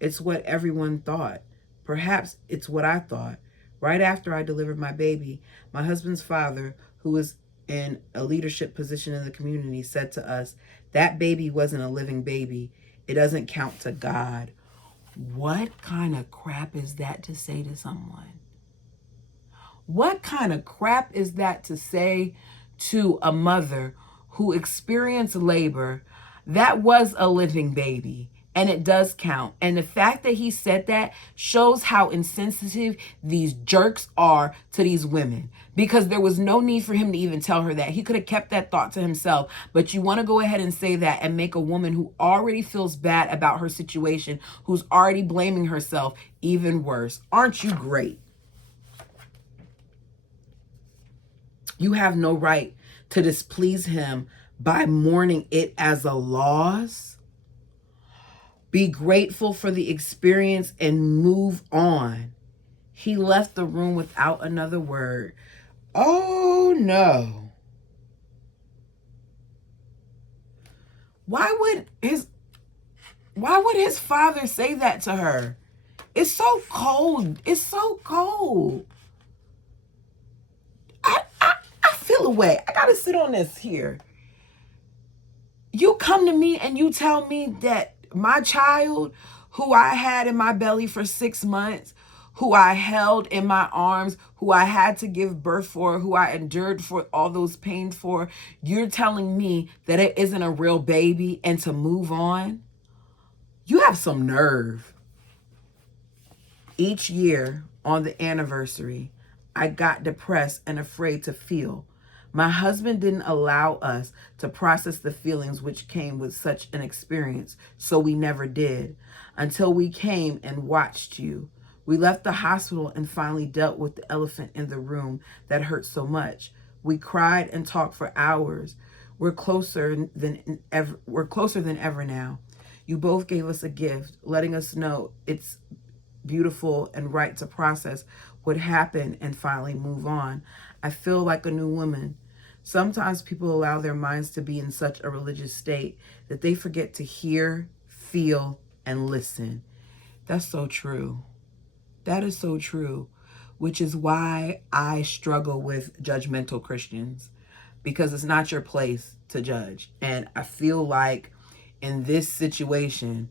It's what everyone thought. Perhaps it's what I thought. Right after I delivered my baby, my husband's father, who was in a leadership position in the community, said to us, that baby wasn't a living baby. It doesn't count to God. What kind of crap is that to say to someone? What kind of crap is that to say to a mother who experienced labor? That was a living baby, and it does count. And the fact that he said that shows how insensitive these jerks are to these women, because there was no need for him to even tell her that. He could have kept that thought to himself, but you want to go ahead and say that and make a woman who already feels bad about her situation, who's already blaming herself, even worse. Aren't you great? You have no right to displease him by mourning it as a loss. Be grateful for the experience and move on. He left the room without another word. Oh no. Why would his father say that to her? It's so cold. It's so cold. I feel away. I gotta sit on this here. You come to me and you tell me that my child, who I had in my belly for 6 months, who I held in my arms, who I had to give birth for, who I endured for all those pains for, you're telling me that it isn't a real baby and to move on? You have some nerve. Each year on the anniversary, I got depressed and afraid to feel. My husband didn't allow us to process the feelings which came with such an experience, so we never did, until we came and watched you. We left the hospital and finally dealt with the elephant in the room that hurt so much. We cried and talked for hours. We're closer than ever now. You both gave us a gift, letting us know it's beautiful and right to process what happened and finally move on. I feel like a new woman. Sometimes people allow their minds to be in such a religious state that they forget to hear, feel, and listen. That's so true. That is so true, which is why I struggle with judgmental Christians, because it's not your place to judge. And I feel like in this situation,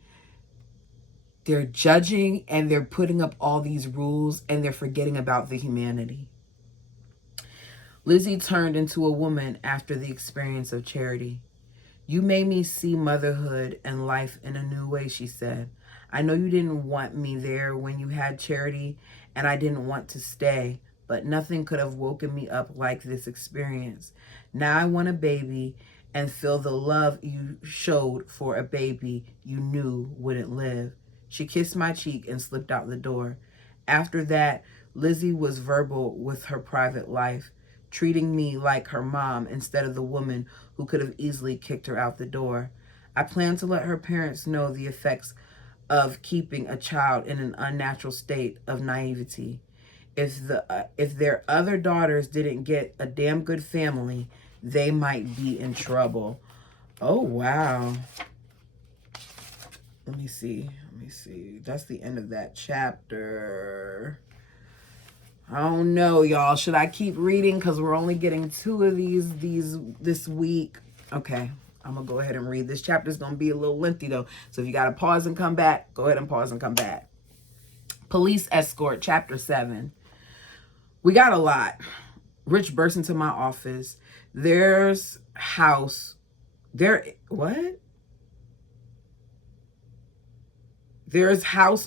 they're judging and they're putting up all these rules and they're forgetting about the humanity. Lizzie turned into a woman after the experience of Charity. You made me see motherhood and life in a new way, she said. I know you didn't want me there when you had Charity, and I didn't want to stay, but nothing could have woken me up like this experience. Now I want a baby and feel the love you showed for a baby you knew wouldn't live. She kissed my cheek and slipped out the door. After that, Lizzie was verbal with her private life, treating me like her mom instead of the woman who could have easily kicked her out the door. I plan to let her parents know the effects of keeping a child in an unnatural state of naivety. If their other daughters didn't get a damn good family, they might be in trouble. Oh, wow. Let me see. That's the end of that chapter. I don't know, y'all. Should I keep reading? Because we're only getting 2 of these this week. Okay, I'm going to go ahead and read. This chapter is going to be a little lengthy, though. So if you got to pause and come back, go ahead and pause and come back. Police escort, chapter 7. We got a lot. Rich burst into my office. There's house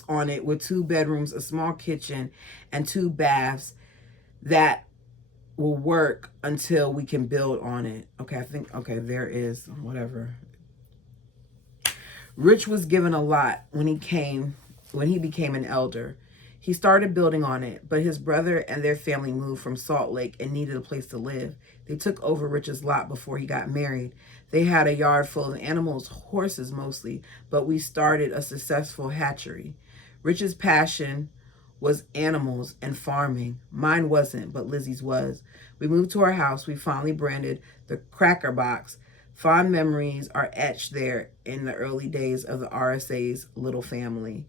on it with 2 bedrooms, a small kitchen, and 2 baths that will work until we can build on it. Okay, there is, whatever. Rich was given a lot when he became an elder. He started building on it, but his brother and their family moved from Salt Lake and needed a place to live. They took over Rich's lot before he got married. They had a yard full of animals, horses mostly, but we started a successful hatchery. Rich's passion was animals and farming. Mine wasn't, but Lizzie's was. We moved to our house. We finally branded the Cracker Box. Fond memories are etched there in the early days of the RSA's little family.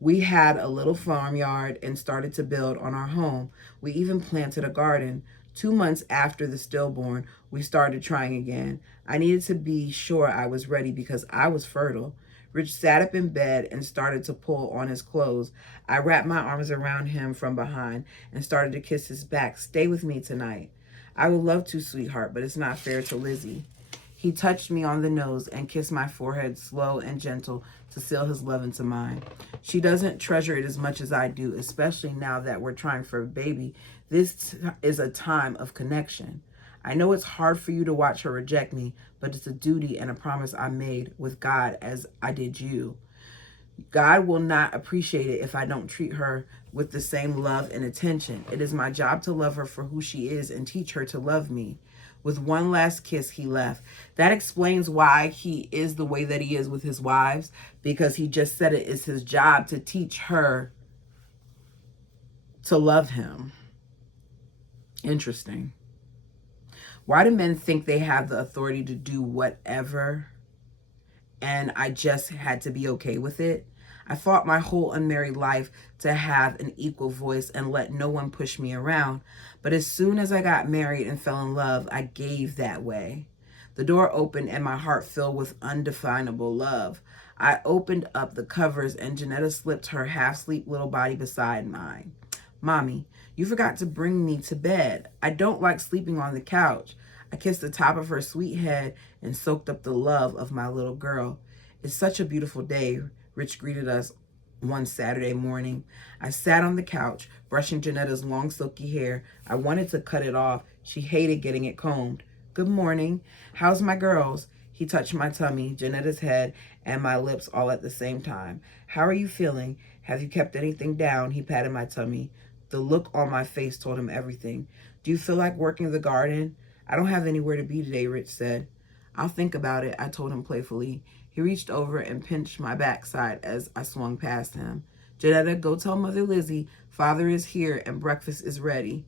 We had a little farmyard and started to build on our home. We even planted a garden. 2 months after the stillborn, we started trying again. I needed to be sure I was ready because I was fertile. Rich sat up in bed and started to pull on his clothes. I wrapped my arms around him from behind and started to kiss his back. Stay with me tonight. I would love to, sweetheart, but it's not fair to Lizzie. He touched me on the nose and kissed my forehead slow and gentle to seal his love into mine. She doesn't treasure it as much as I do, especially now that we're trying for a baby. This is a time of connection. I know it's hard for you to watch her reject me, but it's a duty and a promise I made with God as I did you. God will not appreciate it if I don't treat her with the same love and attention. It is my job to love her for who she is and teach her to love me. With one last kiss, he left. That explains why he is the way that he is with his wives, because he just said it is his job to teach her to love him. Interesting. Why do men think they have the authority to do whatever, and I just had to be okay with it? I fought my whole unmarried life to have an equal voice and let no one push me around. But as soon as I got married and fell in love, I gave that way. The door opened and my heart filled with undefinable love. I opened up the covers and Janetta slipped her half-asleep little body beside mine. Mommy, you forgot to bring me to bed. I don't like sleeping on the couch. I kissed the top of her sweet head and soaked up the love of my little girl. It's such a beautiful day, Rich greeted us one Saturday morning. I sat on the couch, brushing Janetta's long silky hair. I wanted to cut it off. She hated getting it combed. Good morning. How's my girls? He touched my tummy, Janetta's head, and my lips all at the same time. How are you feeling? Have you kept anything down? He patted my tummy. The look on my face told him everything. Do you feel like working the garden? I don't have anywhere to be today, Rich said. I'll think about it, I told him playfully. He reached over and pinched my backside as I swung past him. Janetta, go tell Mother Lizzie Father is here and breakfast is ready,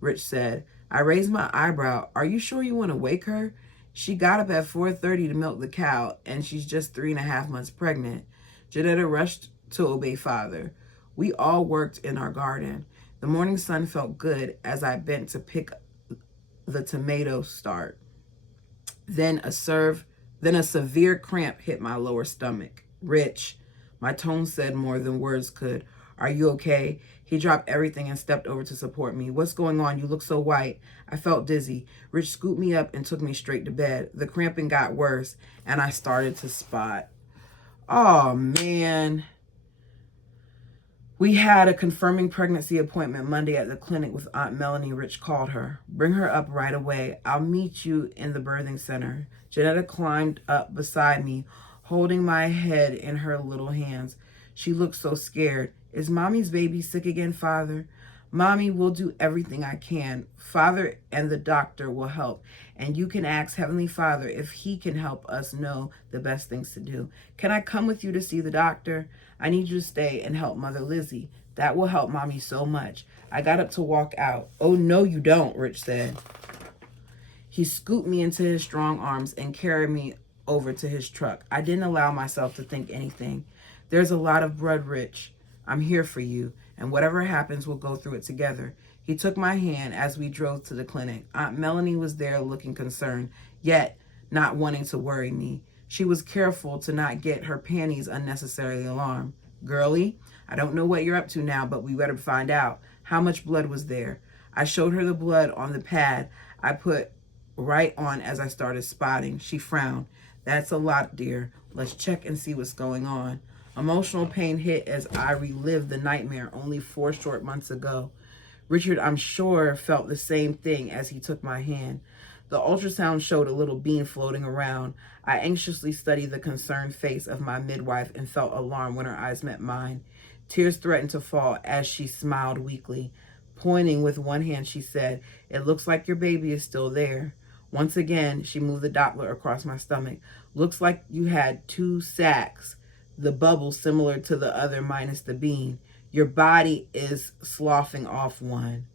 Rich said. I raised my eyebrow. Are you sure you want to wake her? She got up at 4:30 to milk the cow, and she's just 3.5 months pregnant. Janetta rushed to obey Father. We all worked in our garden. The morning sun felt good as I bent to pick the tomato start. Then a severe cramp hit my lower stomach. Rich, my tone said more than words could. Are you okay? He dropped everything and stepped over to support me. What's going on? You look so white. I felt dizzy. Rich scooped me up and took me straight to bed. The cramping got worse, and I started to spot. Oh, man. We had a confirming pregnancy appointment Monday at the clinic with Aunt Melanie. Rich called her. Bring her up right away. I'll meet you in the birthing center. Janetta climbed up beside me, holding my head in her little hands. She looked so scared. Is Mommy's baby sick again, Father? Mommy will do everything I can. Father and the doctor will help. And you can ask Heavenly Father if he can help us know the best things to do. Can I come with you to see the doctor? I need you to stay and help Mother Lizzie. That will help Mommy so much. I got up to walk out. Oh, no, you don't, Rich said. He scooped me into his strong arms and carried me over to his truck. I didn't allow myself to think anything. There's a lot of blood, Rich. I'm here for you, and whatever happens, we'll go through it together. He took my hand as we drove to the clinic. Aunt Melanie was there looking concerned, yet not wanting to worry me. She was careful to not get her panties unnecessarily alarmed. Girlie, I don't know what you're up to now, but we better find out. How much blood was there? I showed her the blood on the pad I put right on as I started spotting. She frowned. That's a lot, dear. Let's check and see what's going on. Emotional pain hit as I relived the nightmare only 4 short months ago. Richard, I'm sure, felt the same thing as he took my hand. The ultrasound showed a little bean floating around. I anxiously studied the concerned face of my midwife and felt alarm when her eyes met mine. Tears threatened to fall as she smiled weakly. Pointing with one hand, she said, "It looks like your baby is still there." Once again, she moved the Doppler across my stomach. "Looks like you had 2 sacks. The bubble similar to the other minus the bean. Your body is sloughing off one."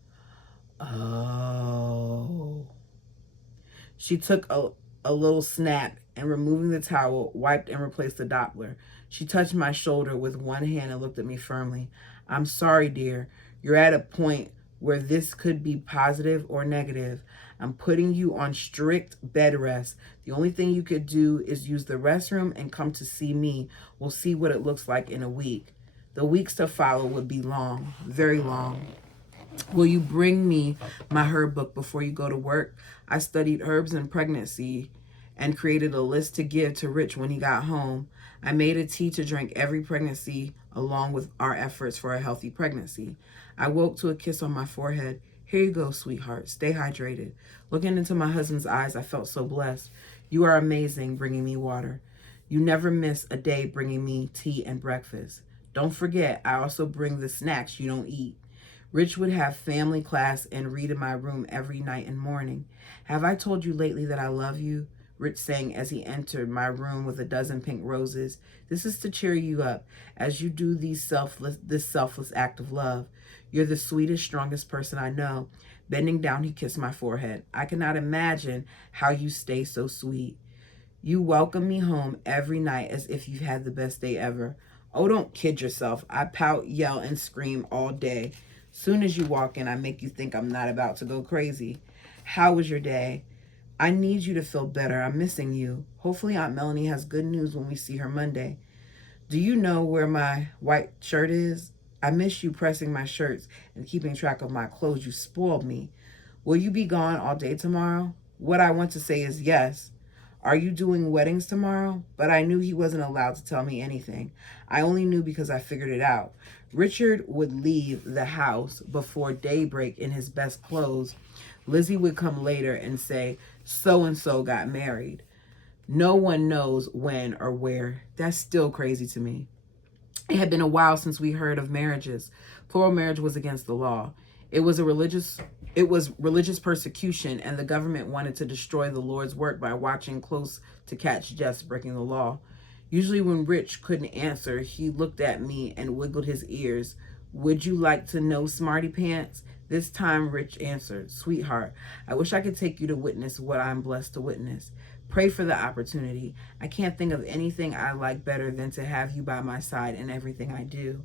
Oh. She took a little snap and, removing the towel, wiped and replaced the Doppler. She touched my shoulder with one hand and looked at me firmly. "I'm sorry, dear. You're at a point where this could be positive or negative. I'm putting you on strict bed rest. The only thing you could do is use the restroom and come to see me. We'll see what it looks like in a week." The weeks to follow would be long, very long. "Will you bring me my herb book before you go to work?" I studied herbs in pregnancy and created a list to give to Rich when he got home. I made a tea to drink every pregnancy along with our efforts for a healthy pregnancy. I woke to a kiss on my forehead. "Here you go, sweetheart. Stay hydrated." Looking into my husband's eyes, I felt so blessed. "You are amazing, bringing me water. You never miss a day bringing me tea and breakfast. Don't forget, I also bring the snacks you don't eat." Rich would have family class and read in my room every night and morning. "Have I told you lately that I love you?" Rich sang as he entered my room with a dozen pink roses. "This is to cheer you up as you do this selfless act of love. You're the sweetest, strongest person I know." Bending down, he kissed my forehead. "I cannot imagine how you stay so sweet. You welcome me home every night as if you've had the best day ever." "Oh, don't kid yourself. I pout, yell, and scream all day. Soon as you walk in, I make you think I'm not about to go crazy." "How was your day?" "I need you to feel better. I'm missing you. Hopefully Aunt Melanie has good news when we see her Monday." "Do you know where my white shirt is? I miss you pressing my shirts and keeping track of my clothes. You spoiled me." "Will you be gone all day tomorrow?" What I want to say is yes. "Are you doing weddings tomorrow?" But I knew he wasn't allowed to tell me anything. I only knew because I figured it out. Richard would leave the house before daybreak in his best clothes. Lizzie would come later and say, "So-and-so got married." No one knows when or where. That's still crazy to me. It had been a while since we heard of marriages. Plural marriage was against the law. It was religious persecution, and the government wanted to destroy the Lord's work by watching close to catch Jeff's breaking the law. Usually when Rich couldn't answer, he looked at me and wiggled his ears. "Would you like to know, smarty pants?" This time Rich answered, "Sweetheart, I wish I could take you to witness what I'm blessed to witness. Pray for the opportunity. I can't think of anything I like better than to have you by my side in everything I do."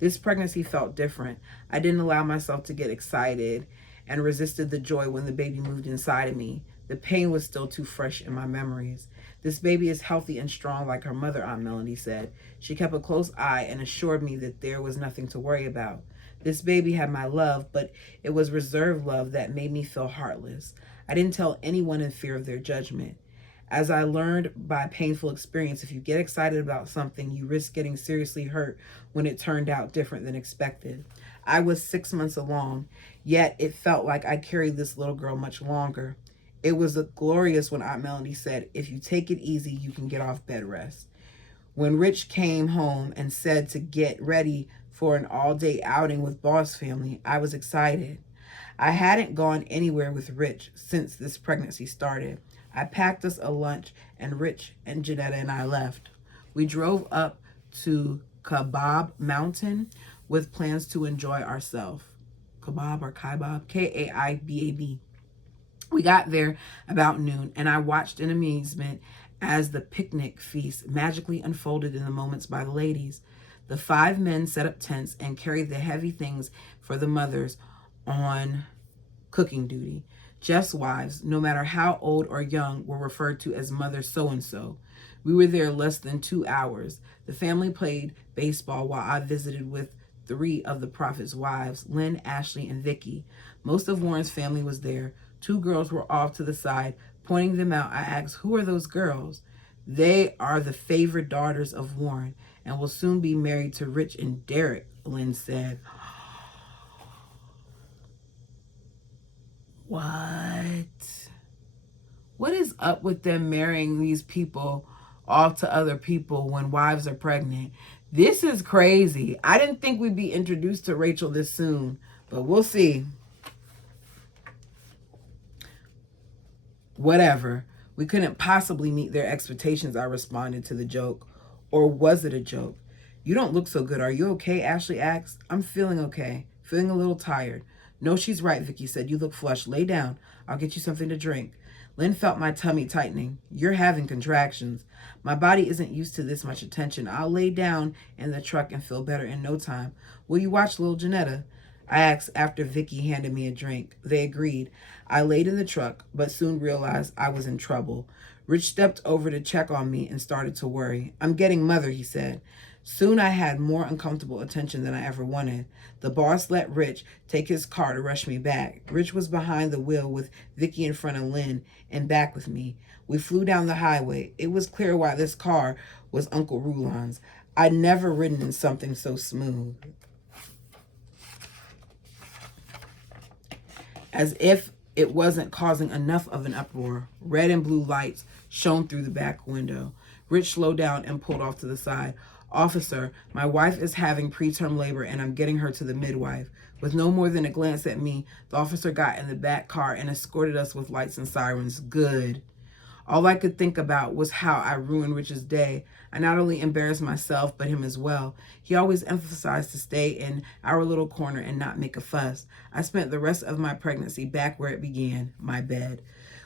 This pregnancy felt different. I didn't allow myself to get excited and resisted the joy when the baby moved inside of me. The pain was still too fresh in my memories. "This baby is healthy and strong like her mother," Aunt Melanie said. She kept a close eye and assured me that there was nothing to worry about. This baby had my love, but it was reserved love that made me feel heartless. I didn't tell anyone in fear of their judgment. As I learned by painful experience, if you get excited about something, you risk getting seriously hurt when it turned out different than expected. I was 6 months along, yet it felt like I carried this little girl much longer. It was glorious when Aunt Melanie said, "If you take it easy, you can get off bed rest." When Rich came home and said to get ready for an all-day outing with Boss family, I was excited. I hadn't gone anywhere with Rich since this pregnancy started. I packed us a lunch, and Rich and Janetta and I left. We drove up to Kaibab Mountain with plans to enjoy ourselves. Kaibab or Kaibab? K-A-I-B-A-B. We got there about noon, and I watched in amusement as the picnic feast magically unfolded in the moments by the ladies. The 5 men set up tents and carried the heavy things for the mothers on cooking duty. Jeff's wives, no matter how old or young, were referred to as Mother So-and-so. We were there less than 2 hours. The family played baseball while I visited with 3 of the prophet's wives, Lynn, Ashley, and Vicky. Most of Warren's family was there. 2 girls were off to the side. Pointing them out, I asked, "Who are those girls?" "They are the favorite daughters of Warren and will soon be married to Rich and Derek," Lynn said. What? What is up with them marrying these people off to other people when wives are pregnant? This is crazy. I didn't think we'd be introduced to Rachel this soon, but we'll see. Whatever. We couldn't possibly meet their expectations, I responded to the joke. Or was it a joke? You don't look so good. Are you okay? Ashley asked. I'm feeling okay. Feeling a little tired. No, she's right, Vicky said. You look flushed. Lay down. I'll get you something to drink. Lynn felt my tummy tightening. You're having contractions. My body isn't used to this much attention. I'll lay down in the truck and feel better in no time. Will you watch little Janetta? I asked after Vicky handed me a drink. They agreed. I laid in the truck, but soon realized I was in trouble. Rich stepped over to check on me and started to worry. I'm getting mother, he said. Soon I had more uncomfortable attention than I ever wanted. The boss let Rich take his car to rush me back. Rich was behind the wheel with Vicky in front of Lynn and back with me. We flew down the highway. It was clear why this car was Uncle Rulon's. I'd never ridden in something so smooth. As if it wasn't causing enough of an uproar, red and blue lights shone through the back window. Rich slowed down and pulled off to the side. Officer, my wife is having preterm labor and I'm getting her to the midwife. With no more than a glance at me, the officer got in the back car and escorted us with lights and sirens. Good. All I could think about was how I ruined Rich's day. I not only embarrassed myself, but him as well. He always emphasized to stay in our little corner and not make a fuss. I spent the rest of my pregnancy back where it began, my bed.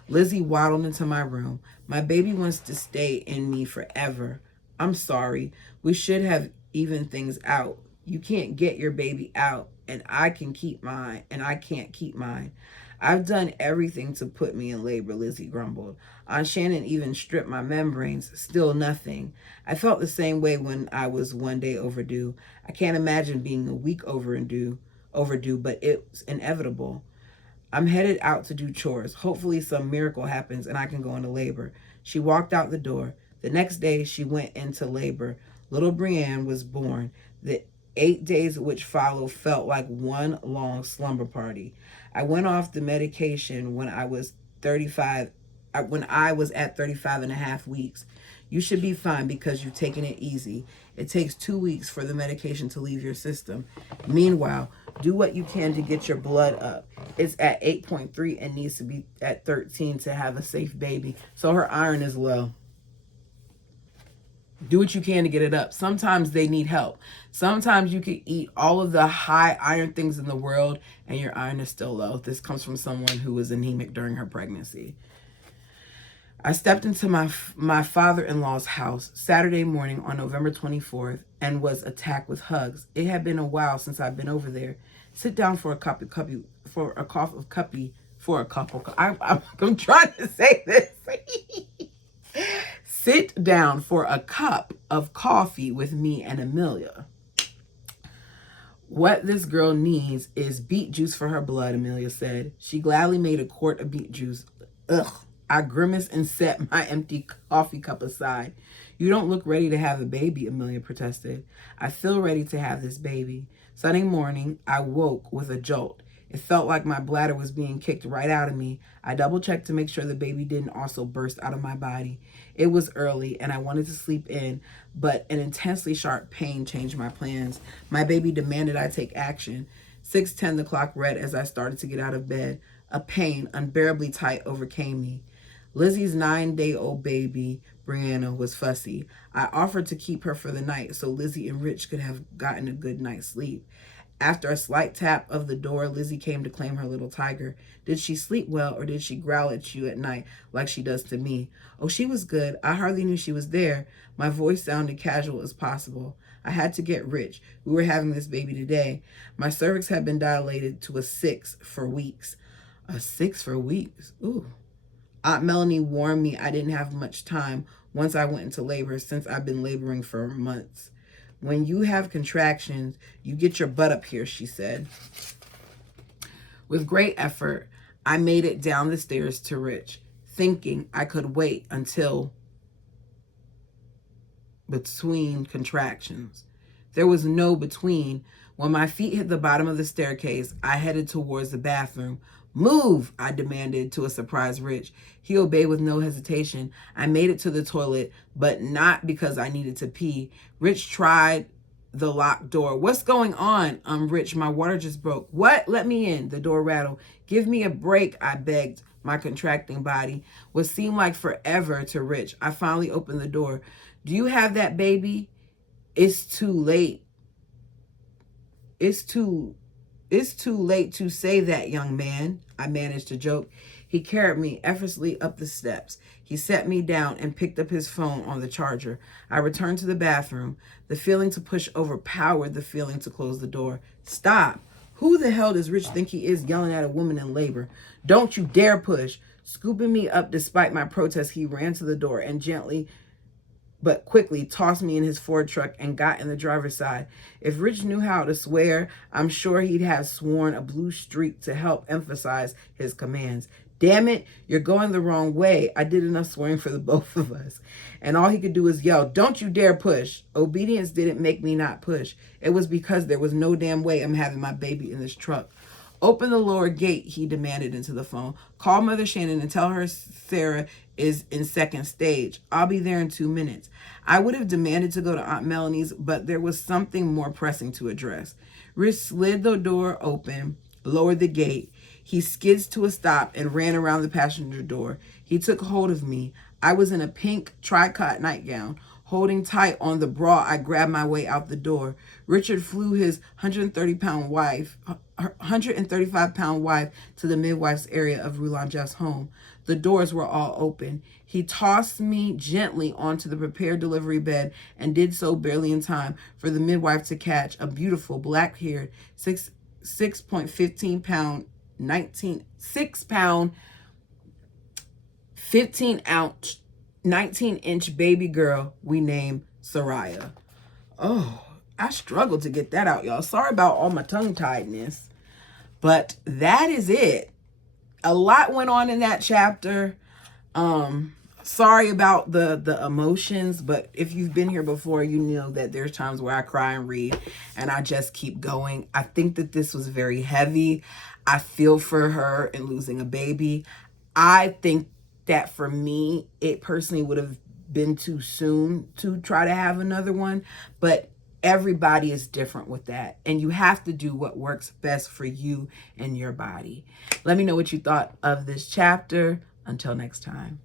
Lizzie waddled into my room. My baby wants to stay in me forever. I'm sorry. We should have evened things out. You can't get your baby out, and I can keep mine, and I can't keep mine. I've done everything to put me in labor, Lizzie grumbled. Aunt Shannon even stripped my membranes, still nothing. I felt the same way when I was one day overdue. I can't imagine being a week overdue, but it's inevitable. I'm headed out to do chores. Hopefully some miracle happens and I can go into labor. She walked out the door. The next day she went into labor. Little Brianne was born. The 8 days which followed felt like one long slumber party. I went off the medication when I was at 35 and a half weeks. You should be fine because you've taken it easy. It takes 2 weeks for the medication to leave your system. Meanwhile, do what you can to get your blood up. It's at 8.3 and needs to be at 13 to have a safe baby. So her iron is low. Do what you can to get it up. Sometimes they need help. Sometimes you can eat all of the high iron things in the world and your iron is still low. This comes from someone who was anemic during her pregnancy. I stepped into my father-in-law's house Saturday morning on November 24th and was attacked with hugs. It had been a while since I'd been over there. Sit down for a cup of coffee. I'm trying to say this. Sit down for a cup of coffee with me and Amelia. What this girl needs is beet juice for her blood, Amelia said. She gladly made a quart of beet juice. Ugh. I grimaced and set my empty coffee cup aside. You don't look ready to have a baby, Amelia protested. I feel ready to have this baby. Sunday morning, I woke with a jolt. It felt like my bladder was being kicked right out of me. I double-checked to make sure the baby didn't also burst out of my body. It was early, and I wanted to sleep in, but an intensely sharp pain changed my plans. My baby demanded I take action. 6:10 the clock read as I started to get out of bed. A pain unbearably tight overcame me. Lizzie's 9-day-old baby, Brianna, was fussy. I offered to keep her for the night so Lizzie and Rich could have gotten a good night's sleep. After a slight tap of the door, Lizzie came to claim her little tiger. Did she sleep well or did she growl at you at night like she does to me? Oh, she was good. I hardly knew she was there. My voice sounded casual as possible. I had to get Rich. We were having this baby today. My cervix had been dilated to a 6 for weeks. A 6 for weeks? Ooh. Aunt Melanie warned me I didn't have much time once I went into labor since I've been laboring for months. When you have contractions, you get your butt up here, she said. With great effort, I made it down the stairs to Rich, thinking I could wait until between contractions. There was no between. When my feet hit the bottom of the staircase, I headed towards the bathroom, Move, I demanded to a surprised Rich. He obeyed with no hesitation. I made it to the toilet, but not because I needed to pee. Rich tried the locked door. What's going on? Rich, my water just broke. What? Let me in. The door rattled. Give me a break, I begged my contracting body. What seemed like forever to Rich. I finally opened the door. Do you have that baby? It's too late. It's too late to say that, young man, I managed to joke. He carried me effortlessly up the steps. He set me down and picked up his phone on the charger. I returned to the bathroom. The feeling to push overpowered the feeling to close the door. Stop. Who the hell does Rich think he is yelling at a woman in labor? Don't you dare push. Scooping me up despite my protest, he ran to the door and gently but quickly tossed me in his Ford truck and got in the driver's side. If Rich knew how to swear, I'm sure he'd have sworn a blue streak to help emphasize his commands. Damn it, you're going the wrong way. I did enough swearing for the both of us. And all he could do was yell, don't you dare push. Obedience didn't make me not push. It was because there was no damn way I'm having my baby in this truck. Open the lower gate, he demanded into the phone. Call Mother Shannon and tell her Sarah is in second stage. I'll be there in 2 minutes. I would have demanded to go to Aunt Melanie's, but there was something more pressing to address. Rich slid the door open, lowered the gate. He skids to a stop and ran around the passenger door. He took hold of me. I was in a pink tricot nightgown. Holding tight on the bra, I grabbed my way out the door. Richard flew his 135-pound wife to the midwife's area of Rulon Jeff's home. The doors were all open. He tossed me gently onto the prepared delivery bed and did so barely in time for the midwife to catch a beautiful black-haired 6.15 pound 15-ounce 19-inch baby girl we named Soraya. Oh, I struggled to get that out, y'all. Sorry about all my tongue-tiedness. But that is it. A lot went on in that chapter. Sorry about the emotions, but if you've been here before, you know that there's times where I cry and read and I just keep going. I think that this was very heavy. I feel for her in losing a baby. I think that for me, it personally would have been too soon to try to have another one, but everybody is different with that, and you have to do what works best for you and your body. Let me know what you thought of this chapter. Until next time.